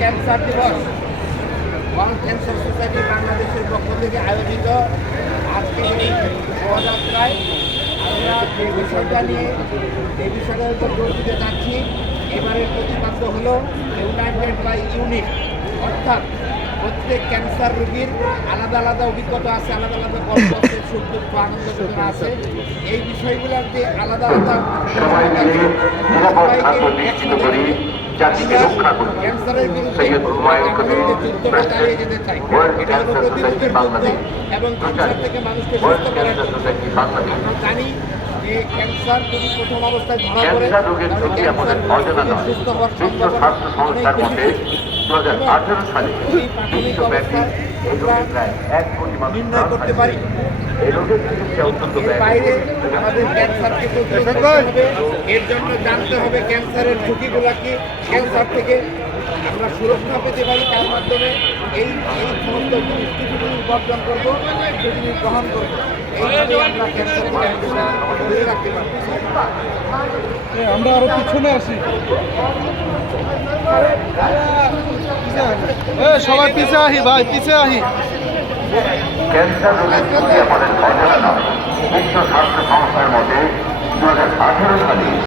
Cancer দিবস world cancer society বাংলাদেশের পক্ষ থেকে আয়োজিত আজকের এই শোভাযাত্রায় আমরা যে বিষয়টা নিয়ে এই বিষয়টার উপর জোর দিতে চাচ্ছি, এবারের প্রতিপাদ্য হলো ইউনাইটেড বাই ইউনিট, অর্থাৎ প্রত্যেক ক্যান্সার রোগীর আলাদা আলাদা অভিজ্ঞতা আছে, আলাদা আলাদা গল্প আছে, সুখ দুঃখ আনন্দ বেদনা আছে। এই বিষয়গুলোর যে আলাদা আলাদা ক্যান্সারের বিরুদ্ধে যুদ্ধটা চালিয়ে যেতে চাই। এটা হলো প্রতিরোধের যুদ্ধ এবং ক্যান্সার থেকে মানুষকে সুস্থ করার জন্য। আমরা জানি যে ক্যান্সার যদি প্রথম অবস্থায় ধরা পড়ে তাহলে সুস্থ হওয়ার সম্ভাবনা অনেক বেশি। প্রাথমিক অবস্থায় আমরা নির্ণয় করতে পারি। এর বাইরে আমাদের ক্যান্সারকে প্রতিরোধ করতে হবে, এর জন্য জানতে হবে ক্যান্সারের ঝুঁকিগুলো কি, ক্যান্সার থেকে আমরা সুরক্ষা পেতে পারি তার মাধ্যমে এই সমস্ত জিনিস কিছু জিনিস বর্জন করবো, কিছু জিনিস গ্রহণ করবো। এইভাবে আমরা ক্যান্সার ধরে রাখতে পারবো। আমরা আরো পিছনে আসি, সবাই পিছে আহি ভাই, পিছে আহি। ক্যান্সার রোগের ঝুঁকি আমাদের অজানা নয়। বিশ্ব স্বাস্থ্য সংস্থার মতে 2018 সালে